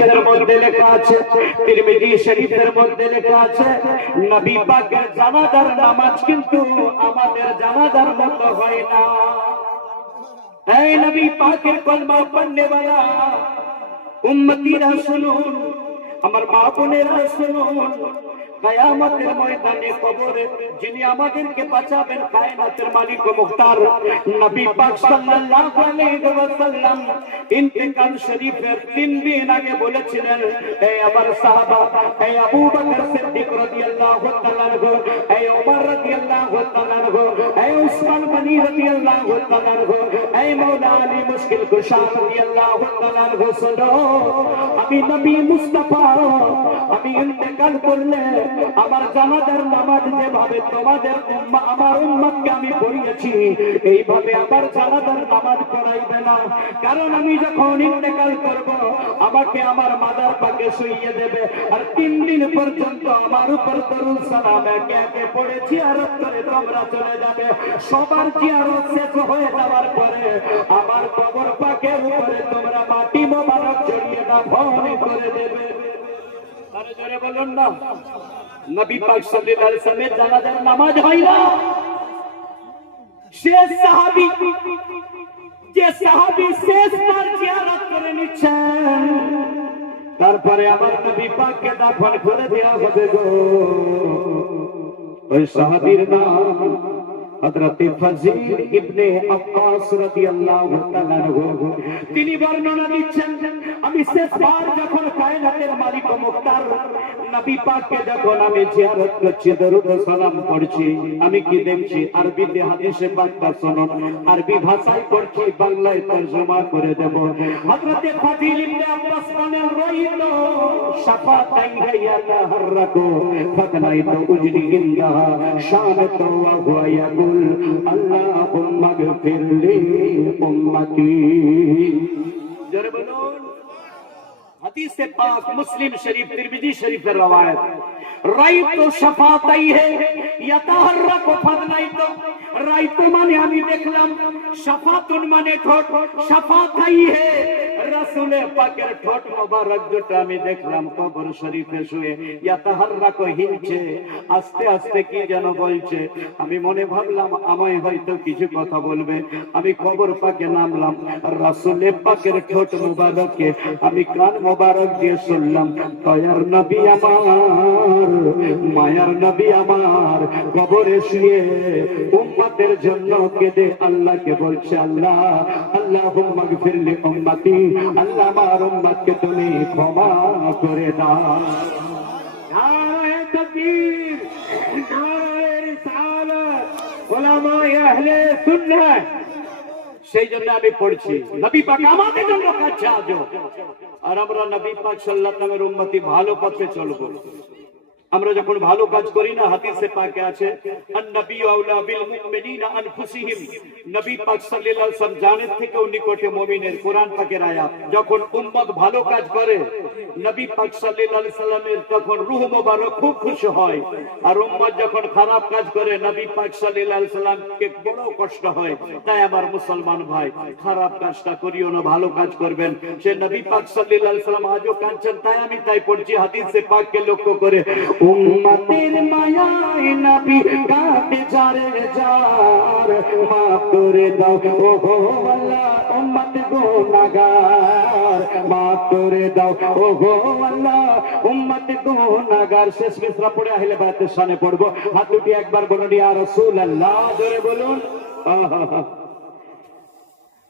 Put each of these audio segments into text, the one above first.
হাদিসের মধ্যে লেখা আছে, তিরমিজি শরীফের মধ্যে লেখা আছে, নবী পাকের জানাজার নামাজ কিন্তু আমাদের জানাজার মতো হয় না। এই নবী পাকের কলমা পড়নে वाला উম্মতিরা শুনুন, আমার মা বোনেরা শুনুন, কিয়ামতের ময়দানে কবরে যিনি আমাদেরকে বাঁচাবেন, কায়নাতের মালিক ও মুখতার নবী পাক সাল্লাল্লাহু আলাইহি ওয়াসাল্লাম ইন্তেকাল শরীফের 3 দিন আগে বলেছিলেন, এই আমার সাহাবা, এই আবু বকর সিদ্দিক রাদিয়াল্লাহু তাআলা আনহু, এই ওমর রাদিয়াল্লাহু তাআলা আনহু, এই উসমান গনি রাদিয়াল্লাহু তাআলা আনহু, এই মাওলা আলী মুশকিল কুশা রাদিয়াল্লাহু তাআলা আনহু, শোনো, আমি নবী মুস্তাফা আমি ইন্তেকাল করলে আমার জানাজার নামাজ যেভাবে তোমাদের আমার উম্মতকে আমি পড়িয়েছি, এইভাবে আমার জানাজার নামাজ পড়াইবে না। কারণ আমি যখন ইন্তেকাল করব, আমাকে আমার মাজার পাকে শুইয়ে দেবে, আর 3 দিন পর্যন্ত আমার উপর দরুদ সালাম একে একে পড়ে জিয়ারত করে তোমরা চলে যাবে। সবার জিয়ারত শেষ হয়ে যাওয়ার পরে আমার কবর পাকের উপরে তোমরা মাটি মোবারক ছড়িয়ে দাফন করে দেবে। আরে জোরে বলুন না, নবী পাক সাল্লাল্লাহু আলাইহি ওয়াসাল্লামের জানাজার নামাজ হয় না। শেষ সাহাবী, যে সাহাবী শেষবার জিয়ারত করে নিচ্ছেন, তারপরে আমার নবী পাককে দাফন করে দেওয়া হবে গো। ওই সাহাবীর নাম হযরত ফাজিল ইবনে আব্বাস রাদিয়াল্লাহু তাআলা আনহু। তিনি বর্ণনা দিচ্ছেন, আমি শেষবার যখন কায়নাতের মালিক ও মুখতার নবী পাককে যখন আমি জিয়ারত করছি, দরুদ ও সালাম পড়ছি, আমি কি দেখছি? আরবিতে হাদিসে পাকটা শুনুন, আরবি ভাষায় পড়ছি, বাংলায় তরজমা করে দেব। হযরত ফাজিল ইবনে আব্বাস বলেন, রাইতু শাফাতাইহি ইয়াতাহাররাকু ফাকানাইতু উজরি ইনদাহা শানাতু ওয়া হুয়া ইয়াকুল আল্লাহুম্মা গফির লি উম্মতি। জোরে বলুন। হাদিসে পাক মুসলিম শরীফ, তিরমিজি শরীফের রওয়ায়াত, রাইতু শাফাতাইহি ইয়াতাহাররাকু ফাকানাইতু, রাইতু মানে আমি দেখলাম, শাফাতুন মানে ঠোঁট, শাফাতাইহি রাসূলের পাকের ঠোঁট মোবারক দুটো আমি দেখলাম কবর শরীফে শুয়ে, ইয়াতাহাররাকু হিলছে, আস্তে আস্তে কি যেন বলছে। আমি মনে ভাবলাম আমায় হয়তো কিছু কথা বলবে। আমি কবর পাকে নামলাম, রাসূলের পাকের ঠোঁট মোবারককে আমি কান মোবারক দিয়ে শুনলাম, দয়ার নবী আমার, মায়ার নবী আমার কবরে শুয়ে উম্মতের জন্য কেঁদে আল্লাহকে বলছে, আল্লাহ আল্লাহুম্মা গফির লি উম্মতি, আল্লাহ আমার উম্মতকে তুমি ক্ষমা করে দাও। নারায়ে তাকবীর, নারায়ে রিসালাত, উলামায়ে আহলে সুন্নাহ। সেই জন্য আমি পড়ছি, নবী পাক আমাদের জন্য কাছে আজো, আর আমরা নবী পাক সাল্লাল্লাহু আলাইহি ওয়াসাল্লামের উম্মতি ভালো পথে চলবো। আমরা যখন ভালো কাজ করি না, হাদিসে পাকে আছে, আন-নবী আউলা বিল মুমিনিনা আনফুসিহিম, নবী পাক সাল্লাল্লাহু আলাইহি ওয়াসাল্লাম জানের থেকেও নিকটে মুমিনের। কোরআন পাকের আয়াত। যখন উম্মত ভালো কাজ করে, নবী পাক সাল্লাল্লাহু আলাইহি ওয়াসাল্লামের তখন রূহ মোবারক খুব খুশি হয়, আর উম্মত যখন খারাপ কাজ করে, নবী পাক সাল্লাল্লাহু আলাইহি ওয়াসাল্লামকে বড় কষ্ট হয়। তাই আমার মুসলমান ভাই, খারাপ কাজটা করিও না, ভালো কাজ করবেন। সে নবী পাক সাল্লাল্লাহু আলাইহি ওয়াসাল্লাম আজও কাঁদছেন, তাই আমি তাই পড়ছি হাদিসে পাককে লক্ষ্য করে, উম্মতের মায়ায় নবী কাঁদে যারে যার, মাফ করে দাও ওগো আল্লাহ উম্মত গুনাহগার, মাফ করে দাও ওগো আল্লাহ উম্মত গুনাহগার। শেষ মিসরা পড়ে আহলে বায়াতের শানে পড়বো। হাত দুটি একবার বলুন ইয়া রাসূলুল্লাহ, জোরে বলুন।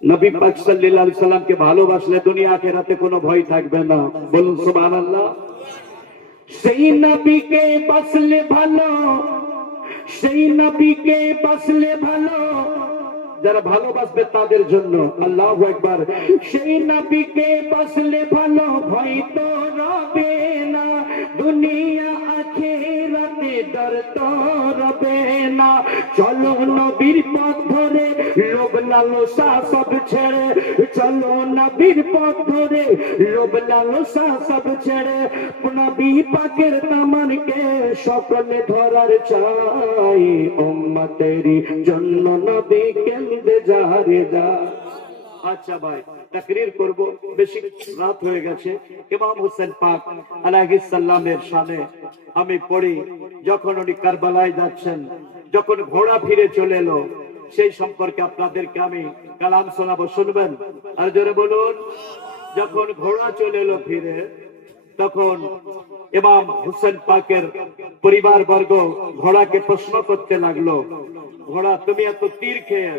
নবী পাক সাল্লাল্লাহু আলাইহি ওয়াসাল্লামকে ভালোবাসলে দুনিয়া আখিরাতে কোনো ভয় থাকবে না। বলুন সুবহানাল্লাহ। সেই নবীকে বাসলে ভালো, সেই নবীকে বাসলে ভালো, যারা ভালোবাসবে তাদের জন্য। আল্লাহু আকবার। সেই নবীকে বাসলে ভালো, ভয় তো রবে না, দুনিয়া আখিরাতে ডর তো রবে না। চলো নবীর পথ ধরে, লোভ লালসা সব ছেড়ে, চলো নবীর পথ ধরে, লোভ লালসা সব ছেড়ে, নবী পাকের দামানকে সকলে ধরার চাই, উম্মতেরই জন্য নবী কেঁদে যা রে যা। আচ্ছা ভাই তাকরীর করব, বেশি রাত হয়ে গেছে। ইমাম হোসেন পাক আলাইহিস সালামের শানে আমি পড়ি, যখন উনি কারবালায় যাচ্ছেন, যখন ঘোড়া ফিরে চলে এলো, সেই সম্পর্কে আপনাদেরকে আমি কালাম শোনাবো, শুনবেন? আর জোরে বলুন। যখন ঘোড়া চলে এলো ফিরে, তখন ইমাম হোসেন পাকের পরিবার বর্গ ঘোড়াকে প্রশ্ন করতে লাগলো, ঘোড়া তুমি এত তীর খেয়ে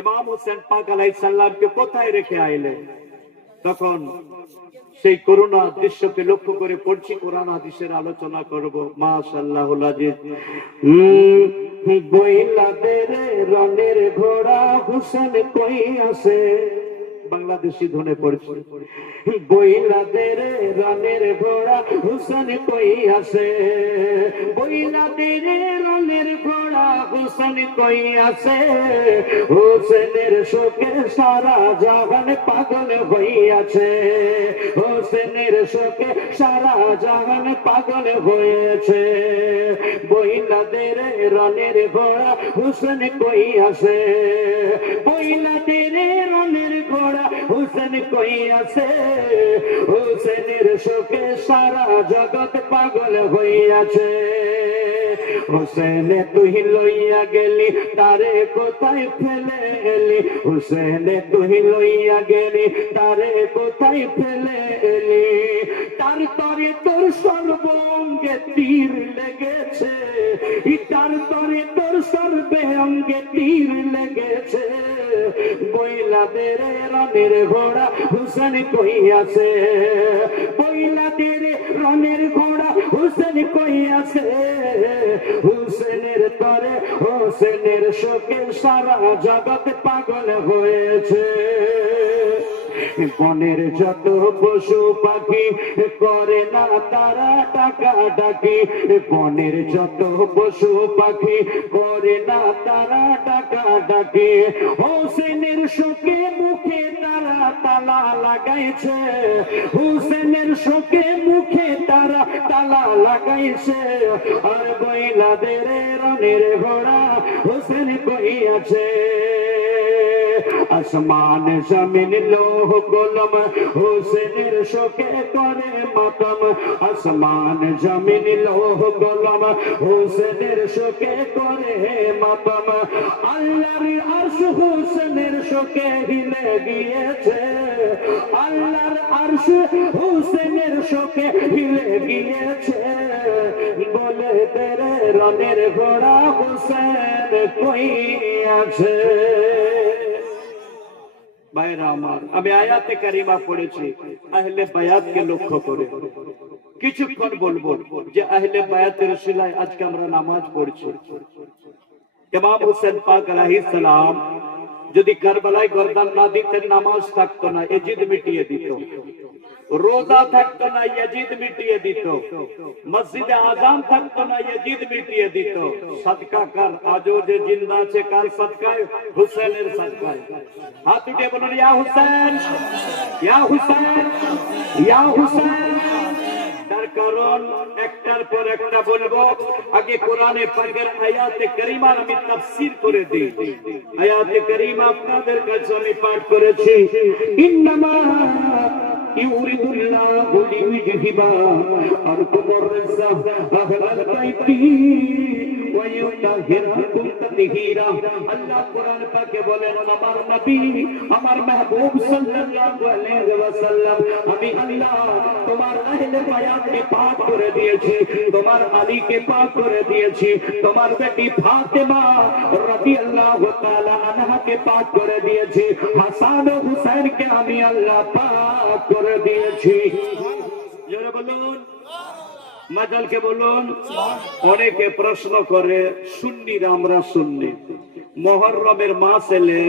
ইমাম হোসেন পাক আলাইহিস সালামকে কোথায় রেখে আইলে? তখন সেই করুণা দৃশ্যকে লক্ষ্য করে পড়ছি, কোরআন হাদিসের আলোচনা করব। মাশাআল্লাহুল আজিজ। বইলাদের রনের ঘোড়া হোসেন কই আছে, বাংলাদেশি ধনে পড়ছে। বইলাদের রনের ঘোড়া হোসেন কই আছে, বইলাদের রনের ঘোড়া হোসেন কই আছে, হোসেনের শোকে সারা জাহান পাগল হইয়াছে, হোসেনের শোকে সারা জাহান পাগল হয়েছে, বইলাদের রনের ঘোড়া হোসেন কই আছে, বইলাদের রনের ঘোড়া হোসেন কই আছে, হোসেনের শোকে সারা জগৎ পাগল হইয়াছে, হোসেনে তুই লইয়া গেলি তারে কোথায় ফেলে এলি, হোসেনে তুই লইয়া গেলি তারে কোথায় ফেলে এলি, তার তরে তোর সর্বঙ্গে তীর লেগেছে, তার তরে তোর সর্বে অঙ্গে তীর লেগেছে, বইলাদের রনের ঘোড়া হোসেন কই আছে, বইলাদের রনের ঘোড়া হোসেন কই আছে, হোসেনের তরে হোসেনের শোকে সারা জগৎ পাগল হয়েছে, বনের যত পশু পাখি করে না তারা টাকা ডাকি, বনের যত পশু পাখি করে না তারা টাকা ডাকি, হোসেনের শোকে মুখে তারা তালা লাগাইছে, হোসেনের শোকে মুখে তারা তালা লাগাইছে, আর বইলাদের রনের ঘোড়া হোসেন কই আছে, আসমান জমিন লোহ কলম হোসেনের শোকে করে মাতম, আসমান জমিন লোহ কলম হোসেনের শোকে করে মাতম, আল্লাহর আরশ হোসেনের শোকে হিলে গিয়েছে, আল্লাহর আরশ হোসেনের শোকে হিলে গিয়েছে, বলে তেরে রনের ঘোড়া হোসেন কই আছে। ভাইরা আমার, আমি আয়াতে কারিমা পড়েছি আহলে বায়াতকে লক্ষ্য করে, কিছুক্ষণ বলবো যে আহলে বায়াতের উসিলায় আজকে আমরা নামাজ পড়ছি। ইমাম হোসেন পাক আলাইহিস সালাম যদি কারবালায় গর্দান না দিতেন, নামাজ থাকতো না, ইয়াজিদ মিটিয়ে দিত, রোজা থাকতো না, ইয়াজিদ মিটিয়ে দিত, মসজিদে আযান থাকতো না, ইয়াজিদ মিটিয়ে দিত, সাদকা কার, আজও যে জিন্দা আছে কার সাদকায়? হুসেনের সাদকায়। হাত উঠে বলুন ইয়া হুসেন, ইয়া হুসেন, ইয়া হুসেন। তার কারণ একটার পর একটা বলবো, আগে কোরআনে পাকের আয়াতে কারিমার আমি তাফসীর করে দিই। আয়াতে কারিমা আপনাদের কাছে আমি পাঠ করেছি, ইন্নামা ইউরিদুল্লাহু লিইউযহিবা আনকুমুর রিজসা আহলাল বাইতি ওয়া ইউতাহিরাকুম তাতহীরা। আল্লাহ কোরআন পাকে বলেন, আমার নবী, আমার মাহবুব সাল্লাল্লাহু আলাইহি ওয়াসাল্লাম, আমি আল্লাহ তোমার আহলে বায়াতকে পাক করে দিয়েছি, তোমার আলীকে পাক করে দিয়েছি, তোমার বেটি ফাতেমা রাদিয়াল্লাহু তাআলা আনহাকে পাক করে দিয়েছি, হাসান ও হুসাইনকে আমি আল্লাহ পাক করে দিয়েছি। জোরে বলুন, মাজালকে বলুন। অনেকে প্রশ্ন করে, সুন্নিরা, আমরা সুন্নি, মুহররমের মাস এলে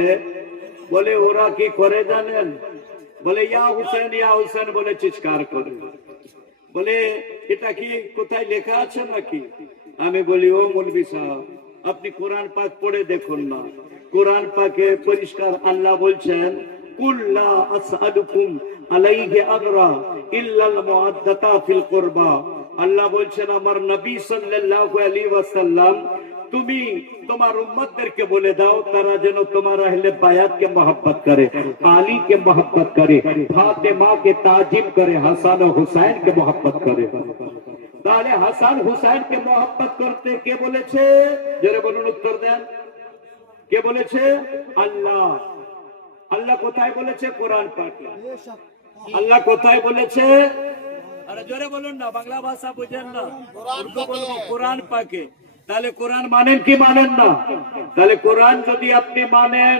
বলে ওরা কি করে জানেন? বলে ইয়া হুসেন, ইয়া হুসেন বলে চিৎকার করে, বলে এটা কি কোথায় লেখা আছে নাকি? আমি বলি, ও মৌলভী সাহেব, আপনি কোরআন পাক পড়ে দেখুন না, কোরআন পাকে পরিষ্কার আল্লাহ বলছেন, কুল্লা আসআলুকুম আলাইহি আজরা ইল্লাল মুআদ্দাতা ফিল কুরবা। আল্লাহ বলছেন, আমার নবী সাল্লাল্লাহু আলাইহি ওয়াসাল্লাম তুমি তোমার উম্মতদেরকে বলে দাও তারা যেন তোমার আহলে বায়াতকে मोहब्बत करे, আলী কে मोहब्बत करे, ফাতেমা কে ताजीम करे, হাসান ও হুসাইন কে मोहब्बत करे। তাহলে হাসান হুসাইনকে मोहब्बत করতে কে বলেছে? জোরে বলুন, উত্তর দেন। কে বলেছে? আল্লাহ। আল্লাহ কোথায় বলেছে? কোরআন পাকে। আল্লাহ কোথায় বলেছে? আরে জোরে বলুন না, বাংলা ভাষা বুঝেন না, উর্দু বলবো, কোরআন পাকে। তাহলে কোরআন মানেন কি মানেন না? তাহলে কোরআন যদি আপনি মানেন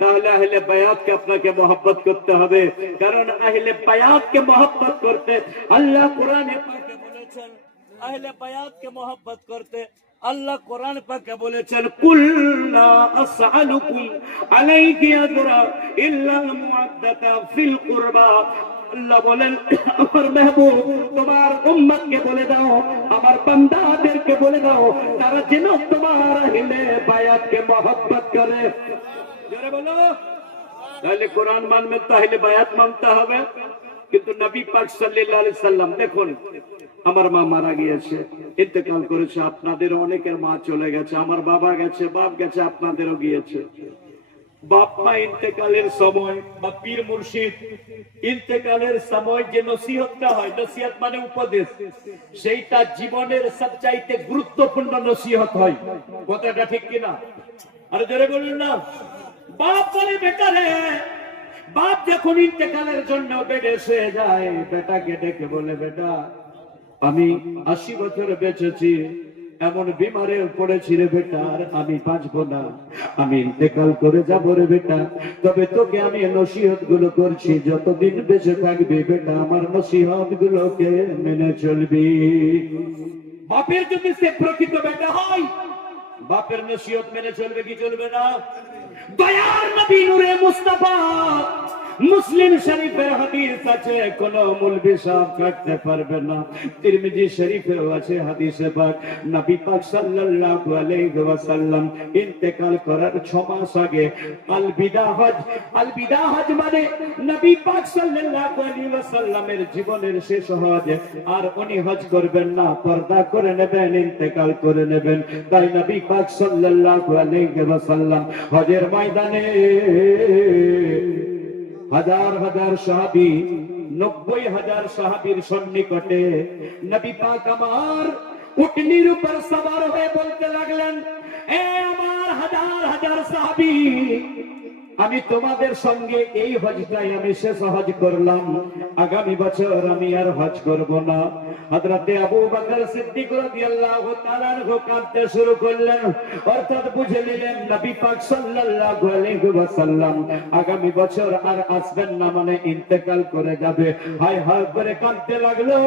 তাহলে আহলে বায়াতকে আপনাকে मोहब्बत করতে হবে, কারণ আহলে বায়াতকে मोहब्बत করতে আল্লাহ কোরআনে পাকে বলেছেন। আহলে বায়াতকে मोहब्बत করতে আল্লাহ কোরআন পাকে বলেছেন, কুল্লা আসআলুকুম আলাইহি আজরা ইল্লা মুআদ্দাতা ফিল কুরবা। আল্লাহ বলেন, আমার মেহবুব তোমার উম্মতকে বলে দাও, আমার বান্দাদেরকে বলে দাও, তারা যেন তোমার আহলে বায়াতকে मोहब्बत করে। জোরে বলো। তাহলে কোরআন মানবে তো আহলে বায়াত মানতে হবে। কিন্তু নবী পাক সাল্লাল্লাহু আলাইহি সাল্লাম, দেখুন আমার মা মারা গিয়েছে, ইন্তেকাল করেছে, আপনাদের অনেকের মা চলে গেছে, আমার বাবা গেছে, বাপ গেছে, আপনাদেরও গিয়েছে। বাপ মা ইন্তেকালের সময় বা পীর মুর্শিদ ইন্তেকালের সময় যে নসিহতটা হয়, নসিহত মানে উপদেশ, সেইটা জীবনের সবচাইতে গুরুত্বপূর্ণ নসিহত হয়। কথাটা ঠিক কিনা? আরে জোরে বলুন না। বাপ বলে, বেটা রে, বাপ যখন ইন্তেকালের জন্য বেডে শুয়ে যায়, বেটাকে ডেকে বলে, বেটা আমি 80 বছর বেঁচেছি, এমন বিমারে পড়েছি রে বেটা, আর আমি বাঁচবো না, আমি ইন্তেকাল করে যাবো রে বেটা। তবে তোকে আমি নসিহত গুলো করছি, যতদিন বেঁচে থাকবি বেটা আমার নসিহত গুলোকে মেনে চলবি। বাপের যদি সে প্রকৃত বেটা হয়, বাপের নসিহত মেনে চলবে কি চলবে না? দয়ার নবী নূরে মুস্তাফা মুসলিম শরীফের হাদিস আছে, কোন মৌলভী সাহেব কাটতে পারবে না। তিরমিজি শরীফেও আছে হাদিসে পাক, নবী পাক সাল্লাল্লাহু আলাইহি ওয়াসাল্লাম ইন্তেকাল করার 6 মাস আগে আল বিদা হজ মানে নবী পাক সাল্লাল্লাহু আলাইহি ওয়াসাল্লামের জীবনের শেষ হজ, আর উনি হজ করবেন না, পর্দা করে নেবেন, ইন্তেকাল করে নেবেন। তাই নবী পাক সাল্লাল্লাহু আলাইহি ওয়াসাল্লাম হজের ময়দানে হাজার হাজার সাহাবী, 90,000 সাহাবীর সন্নিকটে নবী পাক আমার উটনির উপর সওয়ার হয়ে বলতে লাগলেন, এ আমার হাজার হাজার সাহাবী, আমি তোমাদের সঙ্গে এই হজটাই আমি শেষ হজ করলাম, আগামী বছর আমি আর হজ করব না। হযরতে আবু বকর সিদ্দিক রাদিয়াল্লাহু তাআলা আনহু কাঁদতে শুরু করলেন, অর্থাৎ বুঝে নিলেন নবী পাক সাল্লাল্লাহু আলাইহি ওয়াসাল্লাম আগামী বছর আর আসবেন না, মানে ইন্তেকাল করে যাবে। হায় হায় করে কাঁদতে লাগলো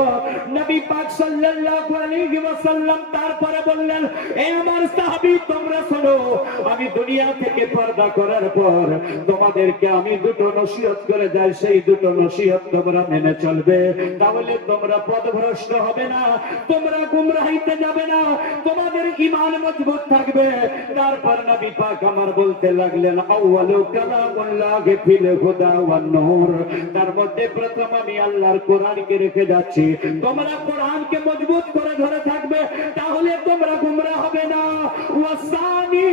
নবী পাক সাল্লাল্লাহু আলাইহি ওয়াসাল্লাম। তারপরে বললেন, এই আমার সাহাবী তোমরা শোনো, আমি দুনিয়া থেকে পর্দা করার পর তোমাদেরকে আমি দুটো নসিহত করে যাই, সেই দুটো নসিহত তোমরা মেনে চলবে, তাহলে তোমরা পথভ্রষ্ট হবে না, তোমরা গুমরাহিতে যাবে না, তোমাদের ঈমান মজবুত থাকবে। তারপর নবী পাক আমার বলতে লাগলেন, আউয়ালু কালামুল্লাহি ফিল হুদা ওয়ান নূর, তার মধ্যে প্রথম আমি আল্লাহর কোরআনকে রেখে যাচ্ছি, তোমরা কোরআনকে মজবুত করে ধরে থাকবে, তাহলে তোমরা গুমরাহ হবে না। ওয়াসানি,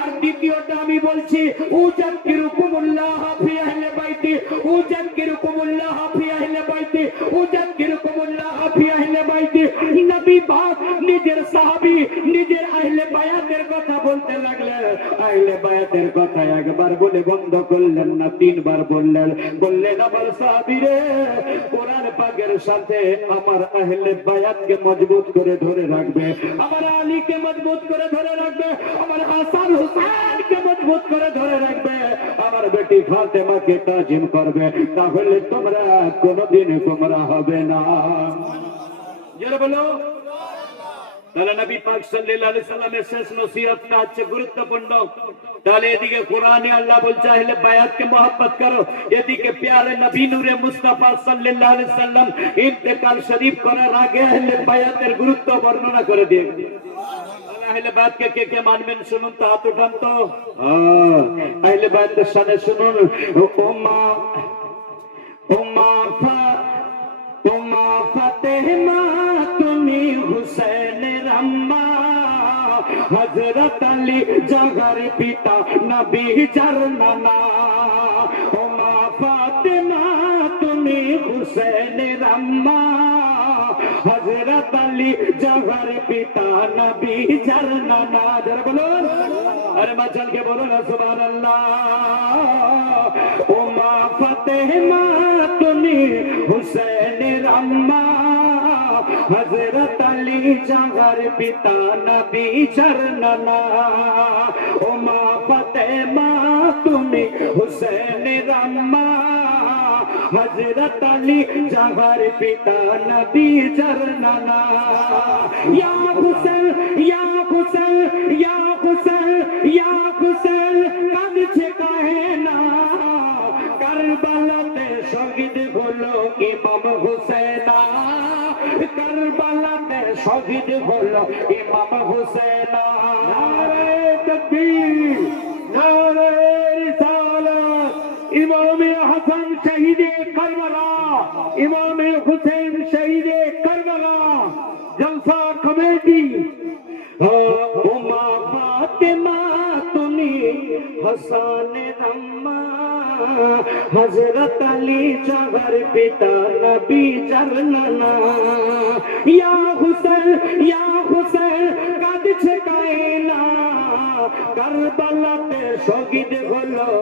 আর দ্বিতীয়টা আমি বলছি, উযাক্কিরুকুমুল্লাহ ফি আহলি বাইতি, উযাক্কিরুকুমুল্লাহ ফি আহলি বাইতি, উযাক্কিরুকুমুল্লাহ ফি আহলি বাইতি। নবী পাক নিজের সাহাবী, নিজের আহলে বায়াতের কথা বলতে লাগলেন। আহলে বায়াতের কথা একবার বলে বন্ধ করলেন না, 3 বার বললেন। বললেন, আমার সাহাবীরে, কোরআন পাকের সাথে আমার আহলে বায়াতকে মজবুত করে ধরে রাখবে, আমার আলীকে মজবুত করে ধরে রাখবে, আমার হাসান হুসাইনকে মজবুত করে ধরে রাখবে, আমার বেটি ফাতেমাকে তাজিম করবে, তাহলে তোমরা কোনদিন গোমরাহ হবে না। যারা বলো, তাহলে নবী পাক সাল্লাল্লাহু আলাইহি সাল্লামের শেষ নসিহতটা হচ্ছে গুরুত্বপূর্ণ। তাহলে এদিকে কোরআনে আল্লাহ বলছে আহলে বায়াতকে मोहब्बत করো, এদিকে প্যারে নবী নূরে মুস্তাফা সাল্লাল্লাহু আলাইহি সাল্লাম ইন্তেকাল শরীফ করার আগে আহলে বায়াতের গুরুত্ব বর্ণনা করে দিয়ে আহলে বায়াতকে কে কে মানবেন শুনুন তো, হাত উঠান তো। আহলে বায়াতের শানে শুনুন, ফাতেমা তুমি হুসাইনের আম্মা, হযরত আলী জাগার পিতা নবী যার নানা ও মা ফাতেমা তুমি হুসেনের আম্মা হযরত আলী জাগার পিতা নবী যার নানা যারা বলুন আরে মাঝালকে বলুন সুবহানাল্লাহ ও মা ফাতেমা তুমি হুসেনের আম্মা হযরত আলী জাগার পিতা নবী যার নানা ও মা ফাতেমা তুমি হুসেনের আম্মা হযরত আলী জাগার পিতা নবী যার নানা ইয়া হুসেন ইয়া হুসেন ইয়া হুসেন ইয়া হুসেন কাঁদছে কাহে না কারবালাতে শহীদ হলো ইমাম হুসেনা কারবালাতে শহীদ হলো ইমাম হুসেনা নারে তাকবীর নারে রিসালাত ইমামে হাসান শহীদে কারবালা ইমামে হুসেন শহীদে কারবালা জলসা কমিটি ও মা ফাতেমা তুমি হাসানের আম্মা হযরত আলী জাগার পিতা নবী যার নানা ইয়া হুসেন কাঁদছে কায়না কারবালাতে শহীদ হলো